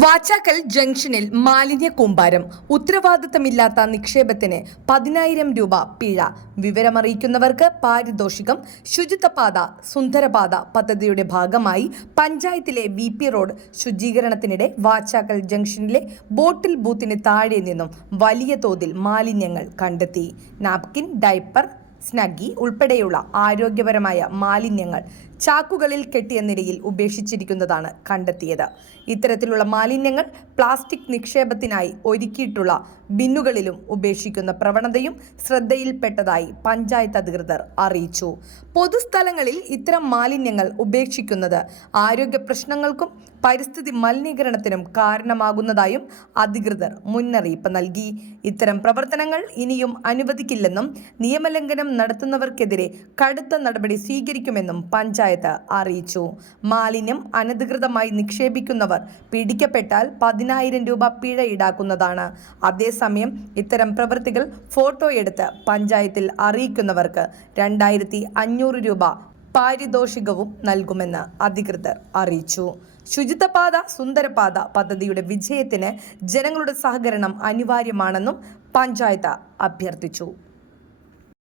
വാച്ചാക്കൽ ജംഗ്ഷനിൽ മാലിന്യ കൂമ്പാരം. ഉത്തരവാദിത്തമില്ലാത്ത നിക്ഷേപത്തിന് 10,000 രൂപ പിഴ. വിവരമറിയിക്കുന്നവർക്ക് പാരിതോഷികം. ശുചിത്വപാത സുന്ദരപാത പദ്ധതിയുടെ ഭാഗമായി പഞ്ചായത്തിലെ VP റോഡ് ശുചീകരണത്തിനിടെ വാച്ചാക്കൽ ജംഗ്ഷനിലെ ബോട്ടിൽ ബൂത്തിന് താഴെ നിന്നും വലിയ തോതിൽ മാലിന്യങ്ങൾ കണ്ടെത്തി. നാപ്കിൻ, ഡയപ്പർ, സ്നഗ്ഗി ഉൾപ്പെടെയുള്ള ആരോഗ്യപരമായ മാലിന്യങ്ങൾ ചാക്കുകളിൽ കെട്ടിയ നിലയിൽ ഉപേക്ഷിച്ചിരിക്കുന്നതാണ് കണ്ടെത്തിയത്. ഇത്തരത്തിലുള്ള മാലിന്യങ്ങൾ പ്ലാസ്റ്റിക് നിക്ഷേപത്തിനായി ഒരുക്കിയിട്ടുള്ള ബിന്നുകളിലും ഉപേക്ഷിക്കുന്ന പ്രവണതയും ശ്രദ്ധയിൽപ്പെട്ടതായി പഞ്ചായത്ത് അധികൃതർ അറിയിച്ചു. പൊതുസ്ഥലങ്ങളിൽ ഇത്തരം മാലിന്യങ്ങൾ ഉപേക്ഷിക്കുന്നത് ആരോഗ്യ പ്രശ്നങ്ങൾക്കും പരിസ്ഥിതി മലിനീകരണത്തിനും കാരണമാകുന്നതായും അധികൃതർ മുന്നറിയിപ്പ് നൽകി. ഇത്തരം പ്രവർത്തനങ്ങൾ ഇനിയും അനുവദിക്കില്ലെന്നും നിയമലംഘനം നടത്തുന്നവർക്കെതിരെ കടുത്ത നടപടി സ്വീകരിക്കുമെന്നും പഞ്ചായത്ത് അറിയിച്ചു. മാലിന്യം അനധികൃതമായി നിക്ഷേപിക്കുന്നവർ പിടിക്കപ്പെട്ടാൽ 10,000 രൂപ പിഴ ഈടാക്കുന്നതാണ്. അതേസമയം ഇത്തരം പ്രവൃത്തികൾ ഫോട്ടോയെടുത്ത് പഞ്ചായത്തിൽ അറിയിക്കുന്നവർക്ക് 2,500 രൂപ പാരിതോഷികവും നൽകുമെന്ന് അധികൃതർ അറിയിച്ചു. ശുചിത്വപാത സുന്ദരപാത പദ്ധതിയുടെ വിജയത്തിന് ജനങ്ങളുടെ സഹകരണം അനിവാര്യമാണെന്നും പഞ്ചായത്ത് അഭ്യർത്ഥിച്ചു.